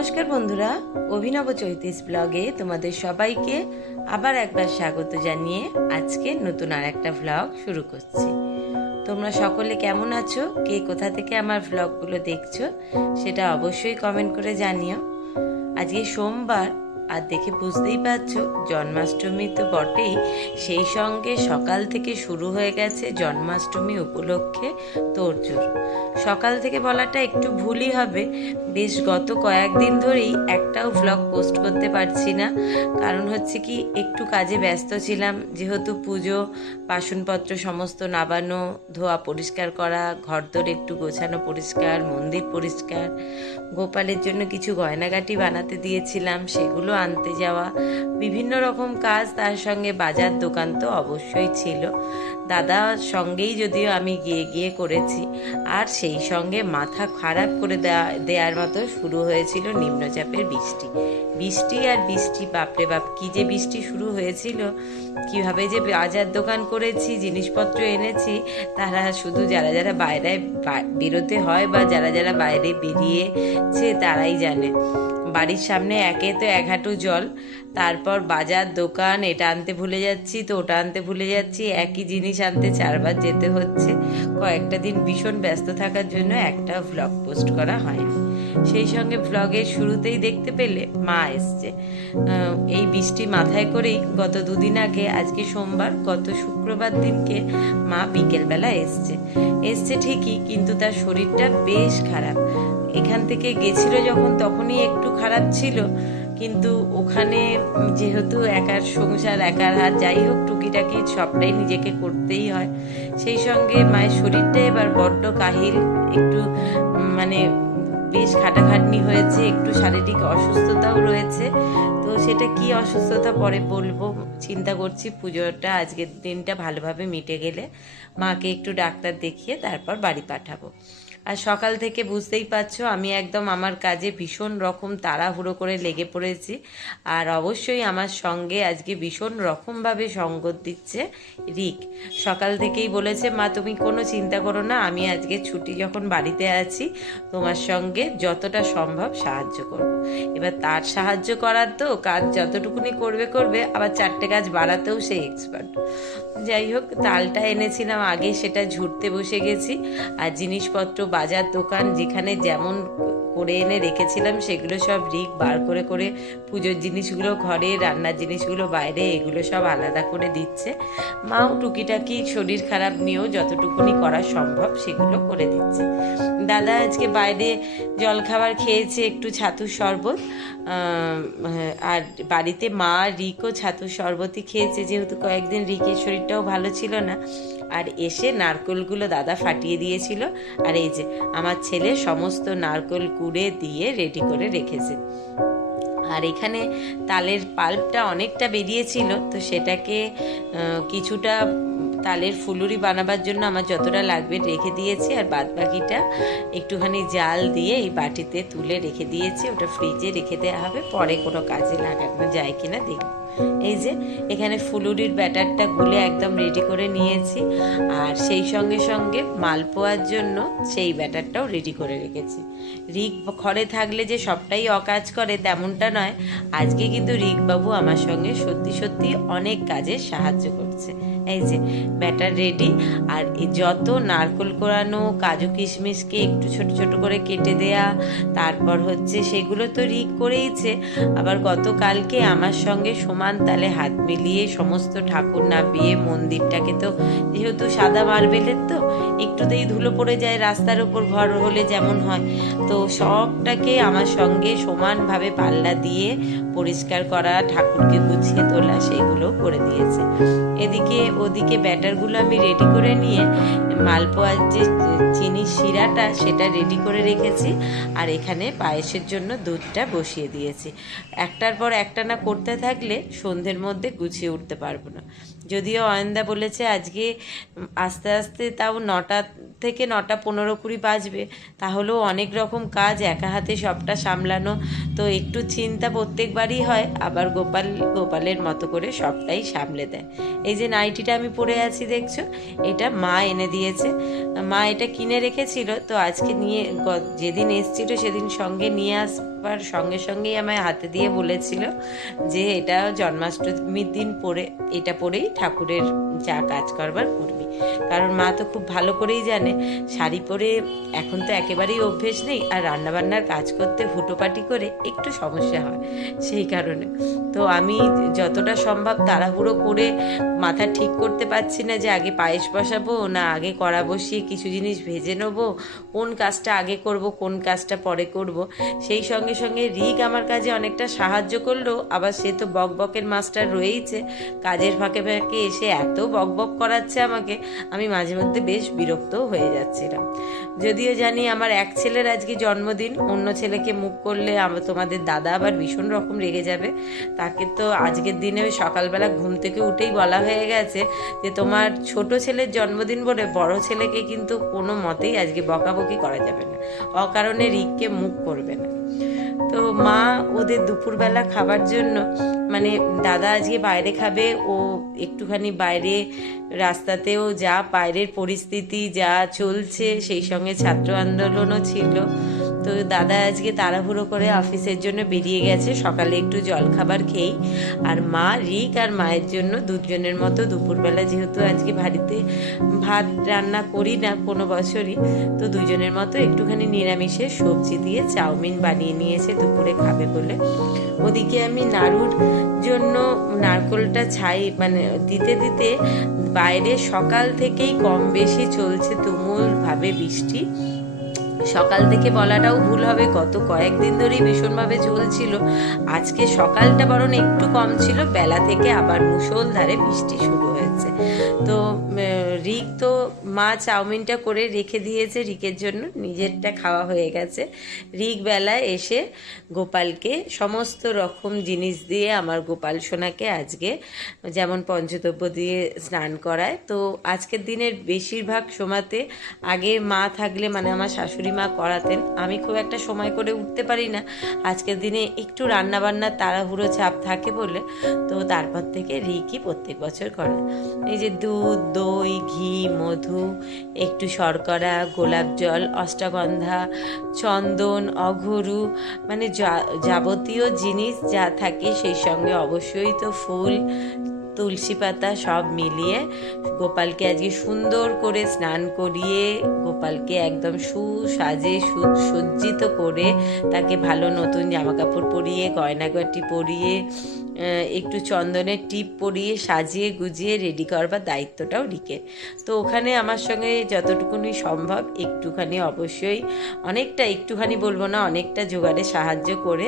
নমস্কার বন্ধুরা, অভিনব চৈতিস ব্লগে তোমাদের সবাইকে আবার একবার স্বাগত জানিয়ে আজকে নতুন আর একটা ভ্লগ শুরু করছি। তোমরা সকলে কেমন আছো? কে কোথা থেকে আমার ভ্লগগুলো দেখছ? সেটা অবশ্যই কমেন্ট করে জানিও। আজকে সোমবার আর দেখে বুঝতেই পারছ, জন্মাষ্টমী তো বটেই। সেই সঙ্গে সকাল থেকে শুরু হয়ে গেছে জন্মাষ্টমী উপলক্ষে তোড়জোড়। সকাল থেকে বলাটা একটু ভুলই হবে। বেশ গত কয়েকদিন ধরেই একটাও ভ্লগ পোস্ট করতে পারছি না। কারণ হচ্ছে কি, একটু কাজে ব্যস্ত ছিলাম। যেহেতু পুজো, বাসনপত্র সমস্ত নাবানো, ধোয়া পরিষ্কার করা, ঘরদোর একটু গোছানো পরিষ্কার, মন্দির পরিষ্কার, গোপালের জন্য কিছু গয়নাগাটি বানাতে দিয়েছিলাম, সেগুলো আনতে যাওয়া, বিভিন্ন রকম কাজ তার সঙ্গে বাজার দোকান তো অবশ্যই ছিল। দাদার সঙ্গেই যদিও আমি গিয়ে গিয়ে করেছি, আর সেই সঙ্গে মাথা খারাপ করে দেওয়া দেওয়ার মতো শুরু হয়েছিল নিম্নচাপের বৃষ্টি। বৃষ্টি আর বৃষ্টি, বাপরে বাপ, কি যে বৃষ্টি শুরু হয়েছিল, কীভাবে যে বাজার দোকান করেছি, জিনিসপত্র এনেছি, তারা শুধু যারা যারা বাইরে বেরোতে হয় বা যারা যারা বাইরে বেরিয়েছে তারাই জানে। বাড়ির সামনে একে তো এক হাঁটু জল। তারপর বাজার, দোকান, এটা আনতে ভুলে যাচ্ছি, তো ওটা আনতে ভুলে যাচ্ছি, একই জিনিস আনতে চারবার যেতে হচ্ছে। কয়েকটা দিন ভীষণ ব্যস্ত থাকার জন্য একটা ভ্লগ পোস্ট করা হয়নি। সেই সঙ্গে ভ্লগের শুরুতেই দেখতে পেলে মা এসছে। এই বৃষ্টি মাথায় করেই গত দুদিন আগে, আজকে সোমবার, গত শুক্রবার দিনকে মা বিকেলবেলা এসছে। এসছে ঠিকই, কিন্তু তার শরীরটা বেশ খারাপ। এখান থেকে গেছিল যখন, তখনই একটু খারাপ ছিল। কিন্তু ওখানে যেহেতু একার সংসার, একার হাত, যাই হোক, টুকিটাকি সবটাই নিজেকে করতেই হয়। সেই সঙ্গে মায়ের শরীরটা এবার বড্ড কাহিল, একটু মানে বেশ খাটাখাটনি হয়েছে, একটু শারীরিক অসুস্থতাও রয়েছে। তো সেটা কি অসুস্থতা পরে বলব, চিন্তা করছি পুজোটা, আজকের দিনটা ভালোভাবে মিটে গেলে মাকে একটু ডাক্তার দেখিয়ে তারপর বাড়ি পাঠাবো। আর সকাল থেকে বুঝতেই পারছ, আমি একদম আমার কাজে ভীষণ রকম তাড়াহুড়ো করে লেগে পড়েছি। আর অবশ্যই আমার সঙ্গে আজকে ভীষণ রকমভাবে সঙ্গত দিচ্ছে রিক। সকাল থেকেই বলেছে, মা, তুমি কোনো চিন্তা করো না, আমি আজকে ছুটি যখন বাড়িতে আছি, তোমার সঙ্গে যতটা সম্ভব সাহায্য করব। এবার তার সাহায্য করার তো কাজ যতটুকুনি করবে করবে, আবার চারটে কাজ বাড়াতেও সে এক্সপার্ট যাই হোক, তালটা এনেছিলাম, আগে সেটা ঝুড়তে বসে গেছি, আর জিনিসপত্র বাজার দোকান যেখানে যেমন করে এনে রেখেছিলাম, সেগুলো সব রিক বার করে করে পুজোর জিনিসগুলো, ঘরে রান্নার জিনিসগুলো, বাইরে এগুলো সব আলাদা করে দিচ্ছে। মাও টুকিটাকি শরীর খারাপ নিয়েও যতটুকুনি করা সম্ভব সেগুলো করে দিচ্ছে। দাদা আজকে বাইরে জলখাবার খেয়েছে একটু ছাতুর শরবত আর বাড়িতে মা রিকও ছাতুর শরবতই খেয়েছে, যেহেতু কয়েকদিন রিকের শরীরটাও ভালো ছিল না। আর এসে নারকোলগুলো দাদা ফাটিয়ে দিয়েছিল। আর এই যে, আমার ছেলে সমস্ত নারকোল কুড়ে দিয়ে রেডি করে রেখেছে। আর এখানে তালের পাল্পটা অনেকটা বেরিয়েছিল তো সেটাকে কিছুটা তালের ফুলুরি বানাবার জন্য আমার যতটা লাগবে রেখে দিয়েছি, আর বাদ বাকিটা একটুখানি জাল দিয়ে এই বাটিতে তুলে রেখে দিয়েছি। ওটা ফ্রিজে রেখে দেওয়া হবে, পরে কোনো কাজে লাগানো যায় কিনা দেখব। এই যে, এখানে ফুলুরির ব্যাটারটা গুলে একদম রেডি করে নিয়েছি, আর সেই সঙ্গে সঙ্গে মালপোয়ার জন্য সেই ব্যাটারটাও রেডি করে রেখেছি। রিক ঘরে থাকলে যে সবটাই অকাজ করে তেমনটা নয়, আজকে কিন্তু রিকবাবু আমার সঙ্গে সত্যি সত্যি অনেক কাজে সাহায্য করছে। এই যে ব্যাটার রেডি আর যত নারকোল কোরানো, কাজু কিশমিশকে একটু ছোট ছোট করে কেটে দেয়া, তারপর হচ্ছে সেগুলো তো রিক করেইছে। আবার গতকালকে আমার সঙ্গে সমান তালে হাত মিলিয়ে সমস্ত ঠাকুর নামিয়ে মন্দিরটাকে তো, যেহেতু সাদা মার্বেলের তো, একটুতেই ধুলো পড়ে যায়, রাস্তার উপর ঘর হলে যেমন হয়। তো সবটাকে আমার সঙ্গে সমানভাবে পাল্লা দিয়ে পরিষ্কার করা ঠাকুরকে গুছিয়ে তোলা সেইগুলো করে দিয়েছে। এদিকে ওদিকে ব্যাটারগুলো আমি রেডি করে নিয়ে মালপোয়ার যে চিনি শিরাটা সেটা রেডি করে রেখেছি আর এখানে পায়েসের জন্য দুধটা বসিয়ে দিয়েছি। একটার পর একটা না করতে থাকলে সন্ধ্যের মধ্যে গুছিয়ে উঠতে পারব না। যদিও অয়নদা বলেছে আজকে আস্তে আস্তে তাও নটা থেকে নটা পনেরো কুড়ি বাজবে, তাহলেও অনেক রকম কাজ, একা হাতে সবটা সামলানো। তো একটু চিন্তা প্রত্যেকবারই হয়, আবার গোপাল, গোপালের মতো করে সবটাই সামলে দেয়। এই যে নাইটিটা আমি পরে আছি, দেখছ? এটা মা এনে দিয়েছে। মা এটা কিনে রেখেছিল, তো আজকে নিয়ে যেদিন এসছিল সেদিন সঙ্গে নিয়ে আস একবার সঙ্গে সঙ্গেই আমায় হাতে দিয়ে বলেছিল যে এটা জন্মাষ্টমীর দিন পরে, এটা পরেই ঠাকুরের যা কাজ করবার করবি। কারণ মা তো খুব ভালো করেই জানে, শাড়ি পরে এখন তো একেবারেই অভ্যেস নেই আর রান্নাবান্নার কাজ করতে হুটোপাটি করে একটু সমস্যা হয় সেই কারণে। তো আমি যতটা সম্ভব তাড়াহুড়ো করে মাথা ঠিক করতে পারছি না যে আগে পায়েস বসাবো, না আগে কড়া বসিয়ে কিছু জিনিস ভেজে নেব, কোন কাজটা আগে করব, কোন কাজটা পরে করব, সেই সঙ্গে সঙ্গে সঙ্গে রিক আমার কাজে অনেকটা সাহায্য করল। আবার সে তো বক বকের মাস্টার রয়েইছে। কাজের ফাঁকে ফাঁকে এসে এত বক বক করাচ্ছে আমাকে, আমি মাঝে মধ্যে বেশ বিরক্তও হয়ে যাচ্ছিলাম। যদিও জানি আমার এক ছেলের আজকে জন্মদিন, অন্য ছেলেকে মুখ করলে আমার তোমাদের দাদা আবার ভীষণ রকম রেগে যাবে। তাকে তো আজকের দিনে সকালবেলা ঘুম থেকে উঠেই বলা হয়ে গেছে যে, তোমার ছোট ছেলের জন্মদিন বলে বড় ছেলেকে কিন্তু কোনো মতেই আজকে বকাবকি করা যাবে না। অকারণে রিককে মুখ করবে না। তো মা ওদের দুপুরবেলা খাবার জন্য মানে দাদা আজকে বাইরে খাবে, ও একটুখানি বাইরে রাস্তাতেও যা, বাইরের পরিস্থিতি যা চলছে, সেই সঙ্গে ছাত্র আন্দোলনও ছিল। তো দাদা আজকে তাড়াহুড়ো করে অফিসের জন্য বেরিয়ে গেছে। সকালে একটু জলখাবার খেয়েই। আর মা, রিক আর মায়ের জন্য দুজনের মতো দুপুরবেলা যেহেতু আজকে বাড়িতে ভাত রান্না করি না কোনো বছরই, তো দুজনের মতো একটুখানি নিরামিষে সবজি দিয়ে চাউমিন বানিয়ে নিয়েছে, দুপুরে খাবে বলে। ওদিকে আমি নাড়ুর জন্য নারকোলটা ছাই মানে দিতে দিতে বাইরে সকাল থেকেই কম বেশি চলছে তুমুল ভাবে বৃষ্টি। সকাল থেকে বলাটাও ভুল হবে, গত কয়েকদিন ধরেই ভীষণভাবে চলছিল আজকে সকালটা বরং একটু কম ছিল, বেলা থেকে আবার মুসলধারে বৃষ্টি শুরু হয়েছে। তো রিক তো মা চাউমিনটা করে রেখে দিয়েছে রিকের জন্য, নিজেরটা খাওয়া হয়ে গেছে। রিক বেলায় এসে গোপালকে সমস্ত রকম জিনিস দিয়ে আমার গোপাল সোনাকে আজকে যেমন পঞ্চদ্রব্য দিয়ে স্নান করায়। তো আজকের দিনের বেশিরভাগ সময়তে আগে মা থাকলে মানে আমার শাশুড়ি মা করাতেন, আমি খুব একটা সময় করে উঠতে পারি না। আজকের দিনে একটু রান্নাবান্নার তাড়াহুড়ো চাপ থাকে বলে, তো তারপর থেকে রিকই প্রত্যেক বছর করে এই যে দুধ, দই, ঘি মধু, একটু শর্করা, গোলাপ জল, অষ্টগন্ধা, চন্দন, অঘরু মানে যাবতীয় জিনিস যা থাকে সেই সঙ্গে অবশ্যই তো ফুল তুলসী পাতা সব মিলিয়ে গোপালকে আজকে সুন্দর করে স্নান করিয়ে গোপালকে একদম সুসাজে সজ্জিত করে তাকে ভালো নতুন জামা কাপড় পরিয়ে, গয়নাগাটি পরিয়ে একটু চন্দনের টিপ পরিয়ে সাজিয়ে গুজিয়ে রেডি করবার দায়িত্বটাও রিকে। তো ওখানে আমার সঙ্গে যতটুকুনি সম্ভব একটুখানি অবশ্যই, অনেকটা একটুখানি বলব না, অনেকটা জোগাড়ে সাহায্য করে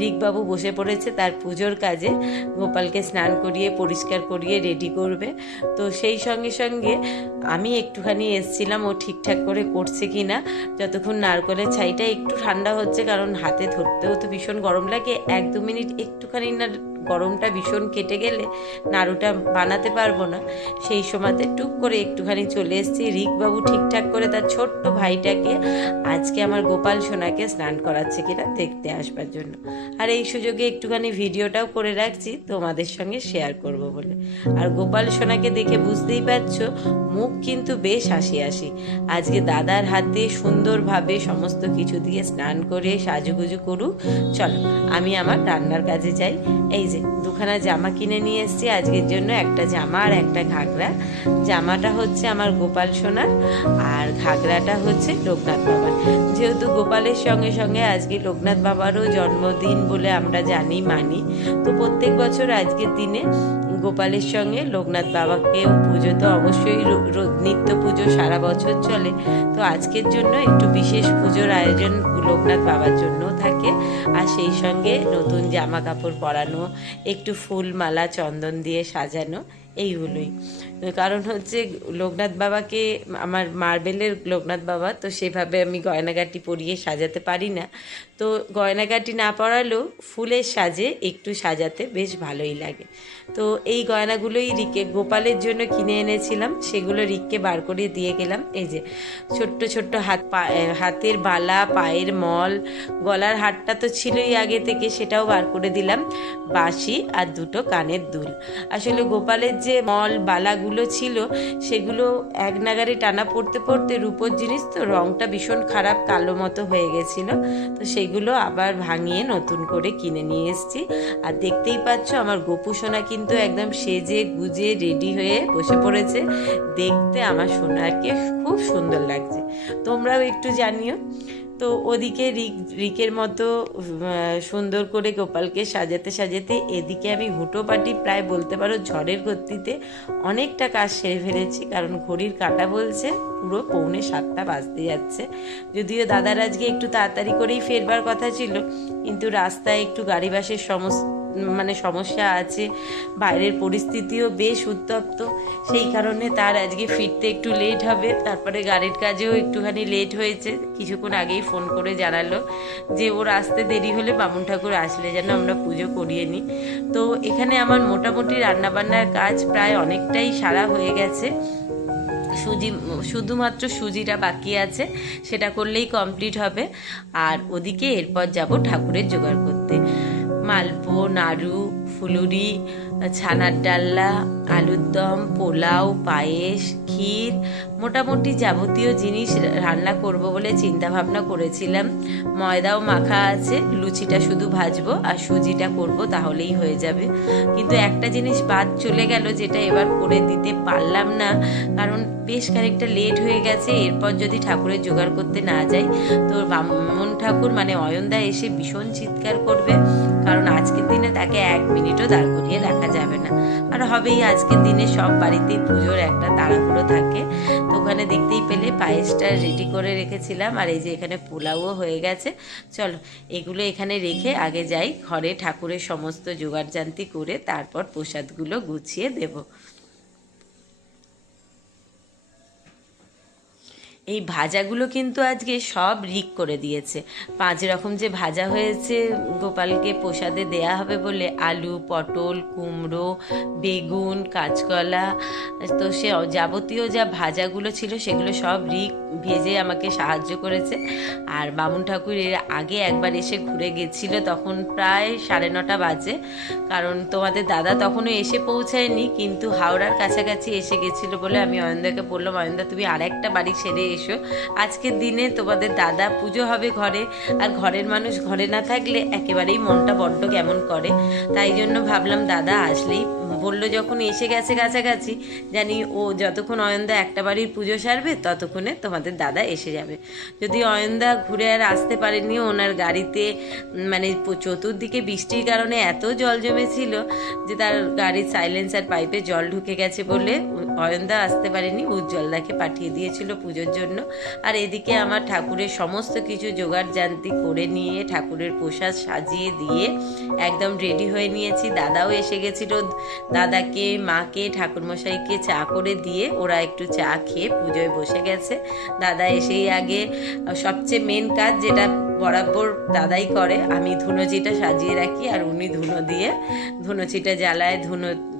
রিকবাবু বসে পড়েছে তার পুজোর কাজে। গোপালকে স্নান করিয়ে পরিষ্কার করিয়ে রেডি করবে। তো সেই সঙ্গে সঙ্গে আমি একটুখানি এসছিলাম, ও ঠিকঠাক করে করছে কি না যতক্ষণ নারকলের ছাইটা একটু ঠান্ডা হচ্ছে, কারণ হাতে ধরতেও তো ভীষণ গরম লাগে। এক দু মিনিট একটুখানি না গরমটা ভীষণ কেটে গেলে নাড়ুটা বানাতে পারব না। সেই সময়তে টুক করে একটুখানি চলে এসেছি। রিকবাবু ঠিকঠাক করে তার ছোট্ট ভাইটাকে, আজকে আমার গোপাল সোনাকে স্নান করাচ্ছে কিনা দেখতে আসবার জন্য। আর এই সুযোগে একটুখানি ভিডিওটাও করে রাখছি, তোমাদের সঙ্গে শেয়ার করব বলে। আর গোপাল সোনাকে দেখে বুঝতেই পারছ, মুখ কিন্তু বেশ হাসি হাসি। আজকে দাদার হাতে সুন্দরভাবে সমস্ত কিছু দিয়ে স্নান করে সাজুগুজু করুক। চলো, আমি আমার রান্নার কাজে যাই। এই যে দুখানা জামা কিনে নিয়ে এসেছি। আজকের জন্য একটা জামা আর একটা ঘাগরা। জামাটা হচ্ছে আমার গোপাল সোনার আর ঘাগরাটা হচ্ছে লোকনাথ বাবার। যেহেতু গোপালের সঙ্গে সঙ্গে আজকে লোকনাথ বাবারও জন্মদিন বলে আমরা জানি, মানি। তো প্রত্যেক বছর আজকের দিনে গোপালের সঙ্গে লোকনাথ বাবাকেও পুজো তো অবশ্যই নিত্য পুজো সারা বছর চলে। তো আজকের জন্য একটু বিশেষ পুজোর আয়োজন লোকনাথ বাবার জন্য থাকে। আর সেই সঙ্গে নতুন জামা কাপড় পরানো, একটু ফুল মালা চন্দন দিয়ে সাজানো এইগুলোই। কারণ হচ্ছে লোকনাথ বাবাকে আমার মার্বেলের লোকনাথ বাবা, তো সেভাবে আমি গয়নাগাটি পরিয়ে সাজাতে পারি না। তো গয়নাগাটি না পরালেও ফুলের সাজে একটু সাজাতে বেশ ভালোই লাগে। তো এই গয়নাগুলোই রিকে গোপালের জন্য কিনে এনেছিলাম, সেগুলো রিককে বার করে দিয়ে গেলাম। এই যে ছোট্ট ছোট্ট হাত হাতের বালা, পায়ের মল, গলার হারটা তো ছিলই আগে থেকে, সেটাও বার করে দিলাম। বাঁশি আর দুটো কানের দুল। আসলে গোপালের যে মল বালাগুলো ছিল, সেগুলো এক নাগারে টানা পড়তে পড়তে রূপোর জিনিস তো রংটা ভীষণ খারাপ কালো মতো হয়ে গেছিল। তো সেগুলো আবার ভাঙিয়ে নতুন করে কিনে নিয়ে এসেছি। আর দেখতেই পাচ্ছ আমার গোপু সোনা কিন্তু একদম সেজে গুজে রেডি হয়ে বসে পড়েছে। দেখতে আমার সোনাকে খুব সুন্দর লাগছে। তোমরাও একটু জানিও তো ওদিকে রিক, রিকের মতো সুন্দর করে গোপালকে সাজাতে সাজাতে এদিকে আমি হুটোপাটি প্রায় বলতে পারো ঝড়ের গতিতে অনেকটা কাজ সেরে ফেলেছি। কারণ ঘড়ির কাটা বলছে, পুরো পৌনে সাতটা বাজতে যাচ্ছে। যদিও দাদার আজকে একটু তাড়াতাড়ি করেই ফেরবার কথা ছিল, কিন্তু রাস্তায় একটু গাড়ি বাসের সমস্যা মানে সমস্যা আছে, বাইরের পরিস্থিতিও বেশ উত্তপ্ত। সেই কারণে তার আজকে ফিরতে একটু লেট হবে। তারপরে গাড়ির কাজেও একটুখানি লেট হয়েছে। কিছুক্ষণ আগেই ফোন করে জানালো যে, ওর আসতে দেরি হলে বামুন ঠাকুর আসলে যেন আমরা পুজো করিয়ে নিই। তো এখানে আমার মোটামুটি রান্নাবান্নার কাজ প্রায় অনেকটাই সারা হয়ে গেছে। সুজি, শুধুমাত্র সুজিটা বাকি আছে, সেটা করলেই কমপ্লিট হবে। আর ওদিকে এরপর যাব ঠাকুরের জোগাড় করতে। মালপো নাড়ু ফুলুরি ছানার ডাল্লা আলুর দম পোলাও, পায়েস, ক্ষীর, মোটামুটি যাবতীয় জিনিস রান্না করব বলে চিন্তা ভাবনা করেছিলাম। ময়দাও মাখা আছে, লুচিটা শুধু ভাজবো আর সুজিটা করব তাহলেই হয়ে যাবে। কিন্তু একটা জিনিস বাদ চলে গেল যেটা এবার করে দিতে পারলাম না, কারণ বেশ খানিকটা লেট হয়ে গেছে, এরপর যদি ঠাকুরের জোগাড় করতে না যাই, তো বামন ঠাকুর মানে অয়নদা এসে ভীষণ চিৎকার করবে, কারণ আজকের দিনে তাকে এক মিনিটও দাঁড় করিয়ে রাখা যাবে না। আর হবেই আজকের দিনে সব বাড়িতেই পুজোর একটা তাড়াহুড়ো থাকে। তো ওখানে দেখতেই পেলে পায়েসটা রেডি করে রেখেছিলাম আর এই যে এখানে পোলাও হয়ে গেছে। চলো, এগুলো এখানে রেখে আগে যাই, ঘরে ঠাকুরের সমস্ত জোগাড় জান্তি করে তারপর প্রসাদগুলো গুছিয়ে দেবো। এই ভাজাগুলো কিন্তু আজকে সব রিক করে দিয়েছে। পাঁচ রকম যে ভাজা হয়েছে, গোপালকে প্রসাদে দেয়া হবে বলে আলু, পটল, কুমড়ো, বেগুন, কাঁচকলা, তো সে যাবতীয় যা ভাজাগুলো ছিল সেগুলো সব রিক ভেজে আমাকে সাহায্য করেছে। আর বামুন ঠাকুর এর আগে একবার এসে ঘুরে গেছিল তখন প্রায় সাড়ে নটা বাজে। কারণ তোমাদের দাদা তখনও এসে পৌঁছায়নি, কিন্তু হাওড়ার কাছাকাছি এসে গেছিল বলে আমি অয়নদাকে বললাম, অয়নদা, তুমি আরেকটা বাড়ি সেরে এসো। আজকের দিনে তোমাদের দাদা পুজো হবে ঘরে, আর ঘরের মানুষ ঘরে না থাকলে একেবারেই মনটা বড্ড কেমন করে। তাই জন্য ভাবলাম দাদা আসলেই বলল যখন এসে গেছে কাছাকাছি, জানি ও যতক্ষণ অয়নদা একটা বাড়ির পুজো সারবে, ততক্ষণে তোমাদের দাদা এসে যাবে। যদি অয়নদা ঘুরে আর আসতে পারেনি ওনার গাড়িতে মানে চতুর্দিকে বৃষ্টির কারণে এত জল জমেছিল যে তার গাড়ির সাইলেন্সার পাইপে জল ঢুকে গেছে বলে অয়নদা আসতে পারেনি উজ্জ্বলদাকে পাঠিয়ে দিয়েছিল পুজোর জন্য। আর এদিকে আমার ঠাকুরের সমস্ত কিছু জোগাড় জান্তি করে নিয়ে ঠাকুরের প্রসাদ সাজিয়ে দিয়ে একদম রেডি হয়ে নিয়েছি। দাদাও এসে গেছিল, দাদাকে, মাকে, ঠাকুরমশাইকে চা করে দিয়ে ওরা একটু চা খেয়ে পুজোয় বসে গেছে। দাদা এসেই আগে সবচেয়ে মেন কাজ যেটা বরাবর দাদাই করে, আমি ধুনোচিটা সাজিয়ে রাখি আর উনি ধুনো দিয়ে ধুনোচিটা জ্বালায়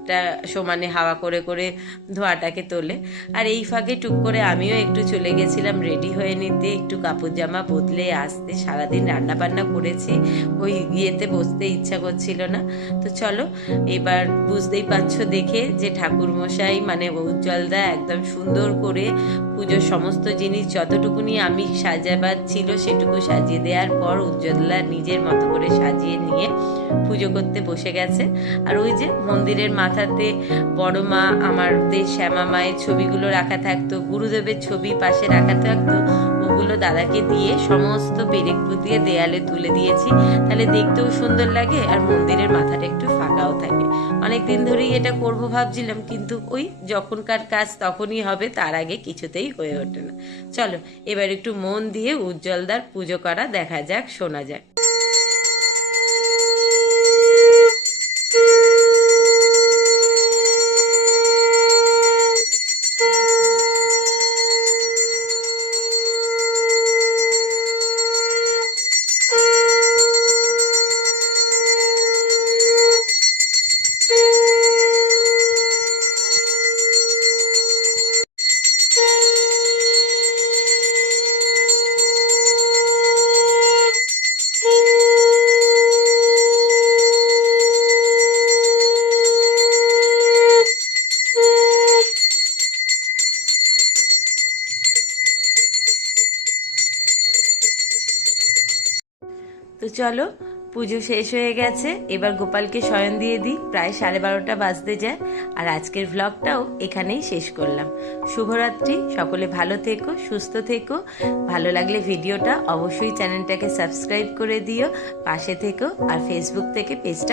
ধুনোটা সমানে হাওয়া করে করে ধোঁয়াটাকে তোলে। আর এই ফাঁকে টুক করে আমিও একটু চলে গেছিলাম রেডি হয়ে নিতে। একটু কাপড় জামা বদলে আসতে। সারাদিন রান্না বান্না করেছি। ওই ইয়েতে বসতে ইচ্ছা করছিল না। তো চলো, এবার বুঝতেই পারছ দেখে যে ঠাকুর মশাই মানে উজ্জ্বলদা একদম সুন্দর করে পুজোর সমস্ত জিনিস যতটুকুনি আমি সাজাবার ছিল সেটুকু সাজিয়ে দেওয়ার পর উজ্জ্বলা নিজের মতো করে সাজিয়ে নিয়ে পুজো করতে বসে গেছে। আর ওই যে মন্দিরের মাথাতে বড় মা, আমাদের শ্যামা মায়ের ছবিগুলো রাখা থাকতো, গুরুদেবের ছবি পাশে রাখা থাকতো, ওগুলো দাদাকে দিয়ে সমস্ত পেরেক পুঁতিয়ে দেয়ালে তুলে দিয়েছি। তাহলে দেখতেও সুন্দর লাগে আর মন্দিরের মাথাটা একটু ফাঁকাও থাকে। অনেক দিন ধরেই এটা করব ভাবছিলাম, কিন্তু ওই যখনকার কাজ তখনই হবে, তার আগে কিছুতেই হয়ে ওঠে না। চলো, এবার একটু মন দিয়ে উজ্জ্বলদার পুজো করা দেখা যাক, শোনা যাক। চলো, পুজো শেষ হয়ে গেছে, এবার গোপালকে শয়ন দিয়ে দিই, প্রায় সাড়ে বারোটা বাজতে যায়, আর আজকের ভ্লগটাও এখানেই শেষ করলাম। শুভরাত্রি, সকলে ভালো থেকো, সুস্থ থেকো, ভালো লাগলে ভিডিওটা অবশ্যই চ্যানেলটাকে সাবস্ক্রাইব করে দিও, পাশে থেকো, আর ফেসবুক থেকে পেজটা